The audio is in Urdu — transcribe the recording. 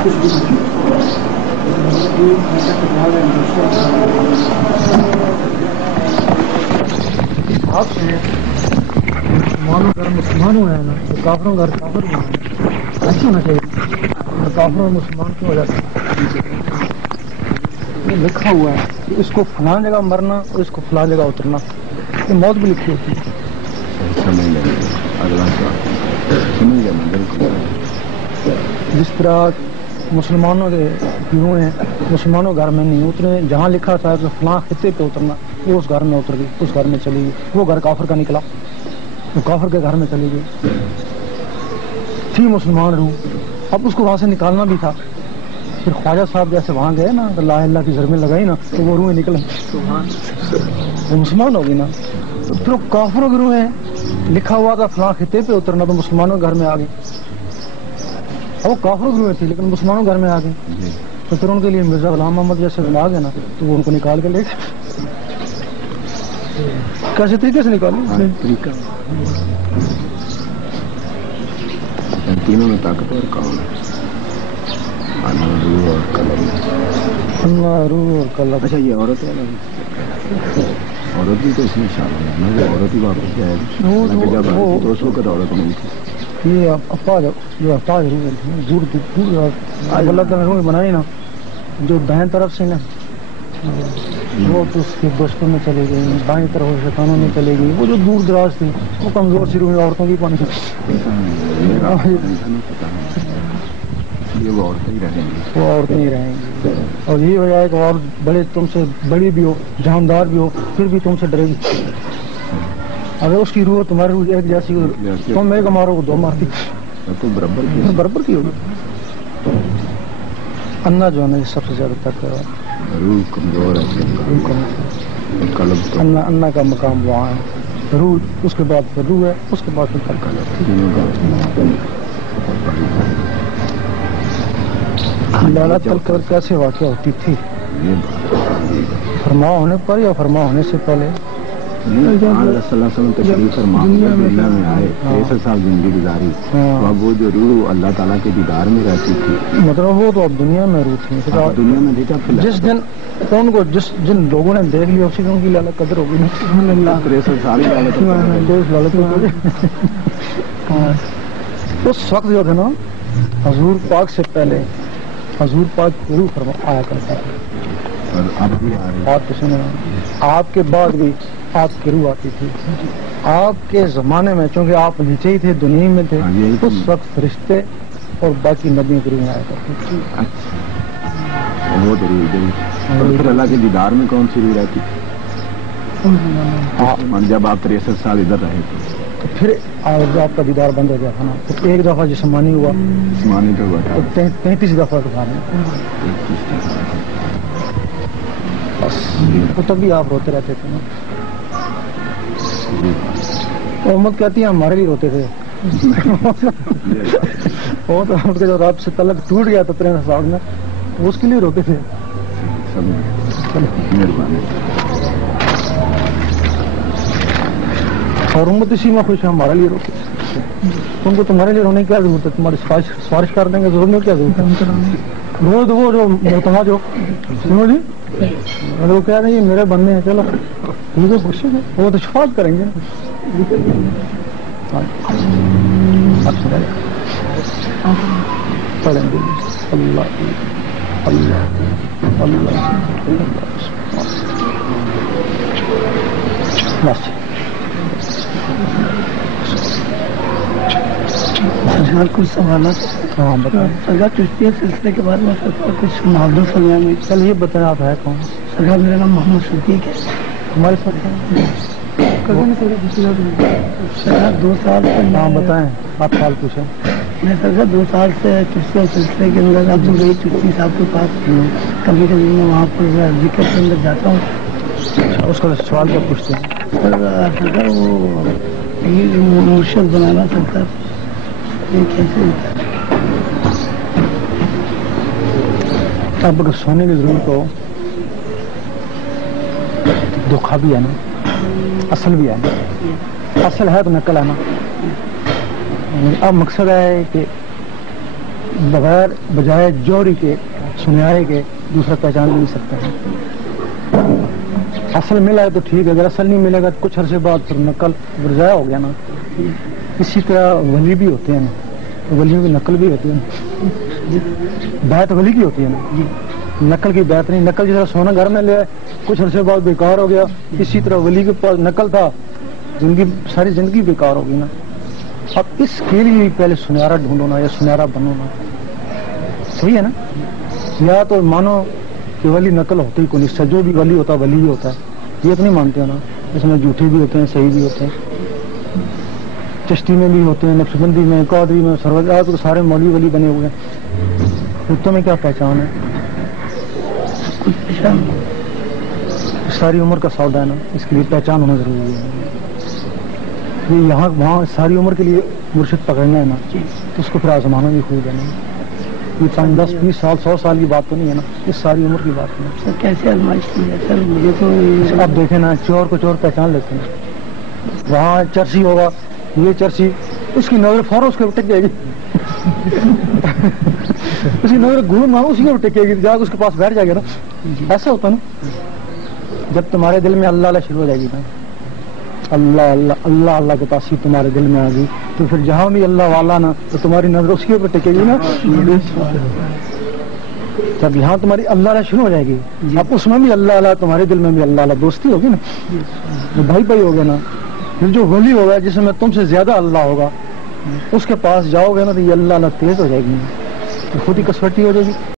آپ سے مسلمانوں گھر مسلمان ہوئے ہیں نا تو کافروں گھر کافر ہوئے ہیں ایسا ہونا چاہیے کافر اور مسلمان کی وجہ سے یہ لکھا ہوا ہے کہ اس کو فلاں جگہ مرنا اور اس کو فلاں جگہ اترنا یہ موت بھی لکھی ہوتی ہے جس طرح مسلمانوں کے گروہ ہیں مسلمانوں گھر میں نہیں اترے جہاں لکھا تھا کہ فلاں خطے پہ اترنا وہ اس گھر میں اتر گئی اس گھر میں چلی گئی وہ گھر کافر کا نکلا وہ کافر کے گھر میں چلی گئی تھی مسلمان روح اب اس کو وہاں سے نکالنا بھی تھا پھر خواجہ صاحب جیسے وہاں گئے نا لا اللہ کی ضربیں لگائی نا تو وہ روحیں نکلیں وہ مسلمان ہوگی نا تو پھر کافروں کے روح ہیں لکھا ہوا تھا فلاں خطے پہ اترنا تو مسلمانوں کے گھر میں آ گئی اب وہ کافروں کی روحیں تھی لیکن مسلمانوں کے گھر میں آ گئی تو پھر ان کے لیے مرزا غلام محمد جیسے آ گئے نا تو وہ ان کو نکال کے لے گئے کیسے طریقے سے نکالیں تینوں میں طاقتور کون ہے اللہ روح اور قلم اللہ روح اور قلم اچھا یہ عورت ہے نا عورت بھی تو اس میں شامل ہے نا وہ عورت ہی واپس جائے گی جب تو اس وقت عورت نہیں تھی یہ افواج جو افواج دور اللہ تعالیٰ نے روح بنائی نا جو دائیں طرف سے نا وہ تو اس کے بچپن میں چلے گئی بائیں طرف شیطانوں میں چلے گئی وہ جو دور دراز تھی وہ کمزور سی روح عورتوں کی پانی وہ عورتیں ہی رہیں گی وہ عورتیں ہی رہیں گی اور یہ وجہ ہے کہ اور بڑے تم سے بڑی بھی ہو جاندار بھی ہو پھر بھی تم سے ڈرے گی اگر اس کی روح تمہاری روح ایک جیسی ہو تم ایک مارو وہ دو مارتی تو برابر کی ہوگی انا جو ہے نا سب سے زیادہ تک روح کمزور ہے انا کا مقام وہاں ہے روح اس کے بعد پھر روح ہے اس کے بعد پھر لالا تلکر کیسے واقع ہوتی تھی فرما ہونے پر یا فرما ہونے سے پہلے تشریف فرما دنیا میں آئے 63 سال زندگی گزاری اب وہ جو روح اللہ تعالیٰ کے دیدار میں رہتی تھی مطلب وہ تو اب دنیا میں روح تھی دنیا میں دیکھا جس دن ان کو جن لوگوں نے دیکھ لیا اسی دن کی لالا قدر ہوگی 63 سال اس وقت جو تھا نا حضور پاک سے پہلے حضور پاک روح فرما آیا کرتا تھا آپ کے بعد بھی آپ کی روح آتی تھی آپ کے زمانے میں چونکہ آپ نیچے ہی تھے دنیا میں تھے اس وقت فرشتے اور باقی نبیوں کی روح آیا کرتی تھی اللہ کے دیدار میں کون سی روح رہتی تھی جب آپ 63 سال ادھر رہے تھے تو پھر آپ کا دیدار بند ہو گیا تھا نا تو ایک دفعہ جسمانی ہوا جسمانی تو 33 دفعہ دکھانے بس تو تب بھی آپ روتے رہتے تھے نا امت کہتی ہے ہمارے لیے روتے تھے وہ تو ان کے جو رب سے تعلق ٹوٹ گیا تھا 63 سال میں اس کے لیے روتے تھے اور امت اسی میں خوش ہے ہمارے لیے روتے تم کو تمہارے لیے رونے کی کیا ضرورت ہے تمہاری سفارش کر دیں گے ضرور نہیں کیا ضرورت ہے روز وہ جو محتمہ جو سنو جی اگر وہ کہہ رہے ہیں میرے بندے ہیں چلو یہ تو خوشی ہے وہ تو شفاعت کریں گے پڑھیں گے اللہ اللہ اللہ بس کچھ سوالات ہاں بتائیں سرکار چشتیہ سلسلے کے بارے میں سرکار کچھ معذور سمجھا میں چل یہ بتائیں آپ ہے کون سرکار میرا نام محمد صدیق ہے ہمارے ساتھ سرکار 2 سال سے ہاں بتائیں آپ سوال پوچھیں میں سرکار 2 سال سے چشتیہ سلسلے کے اندر اب گئی چشتی صاحب کے پاس کبھی کبھی میں وہاں پر ذکر کے اندر جاتا ہوں اس کا سوال کیا پوچھتے ہیں سرکار وہ مرشد بنانا سرکار یہ کیسے ہوتا ہے اب اگر سونے کی ضرورت ہو دھوکھا بھی ہے نا اصل بھی ہے نا اصل ہے تو نقل ہے نا اب مقصد ہے کہ بغیر بجائے جوہری کے سنیارے کے دوسرا پہچان بھی نہیں سکتا ہے. اصل ملا ہے تو ٹھیک ہے، اگر اصل نہیں ملے گا تو کچھ عرصے بعد پھر نقل ضائع ہو گیا نا. اسی طرح ولی بھی ہوتے ہیں نا، ولیوں کی نقل بھی ہوتی ہے نا. بیعت ولی کی ہوتی ہے نا، نقل کی بیعت نہیں. نقل جیسا سونا گھر میں لے آئے کچھ عرصے بعد بیکار ہو گیا، اسی طرح ولی کے پاس نقل تھا ساری زندگی بیکار ہو گئی نا. اب اس کے لیے پہلے سنہرا ڈھونڈو نا یا سنہرا بنو نا. صحیح ہے نا؟ یا تو مانو کہ ولی نقل ہوتی ہی کوئی نہیں، جو بھی ولی ہوتا ہے ولی ہی ہوتا ہے. یہ تو نہیں مانتے ہو نا، اس میں جھوٹے بھی ہوتے ہیں صحیح بھی ہوتے ہیں. چشتی میں بھی ہوتے ہیں، نقشبندی میں، قادری میں، سروجات تو سارے مولوی ولی بنے ہوئے ہیں. تو میں کیا پہچان ہے؟ ساری عمر کا سودا ہے نا، اس کے لیے پہچان ہونا ضروری ہے. یہ یہاں وہاں ساری عمر کے لیے مرشد پکڑنا ہے نا، تو اس کو پھر آزمانا بھی خوب ہے نا. یہ 5 10 20 سال 100 سال کی بات تو نہیں ہے نا، اس ساری عمر کی بات ہے. سر کیسے آزمائش کی ہے سر؟ مجھے تو اب دیکھیں نا، چور کو چور پہچان لیتے ہیں. وہاں چرسی ہوگا، یہ چرسی، اس کی نظر فوراً اس کے اوپر ٹک جائے گی. اس کی نظر گھوم اسی کے اوپر ٹکے گی، جا کے اس کے پاس بیٹھ جائے گا نا. ایسا ہوتا نا. جب تمہارے دل میں اللہ اللہ شروع ہو جائے گی نا، اللہ اللہ اللہ اللہ کی تاثیر تمہارے دل میں آ گئی، تو پھر جہاں بھی اللہ والا نا تو تمہاری نظر اس کے اوپر ٹکے گی نا. جب یہاں تمہاری اللہ اللہ شروع ہو جائے گی، اب اس میں بھی اللہ اللہ، تمہارے دل میں بھی اللہ اللہ، دوستی ہوگی نا، بھائی بھائی ہو گیا نا. پھر جو ولی ہوگا جس میں تم سے زیادہ اللہ ہوگا، اس کے پاس جاؤ گے نا تو یہ اللہ اللہ تیز ہو جائے گی، خود ہی کسوٹی ہو جائے گی.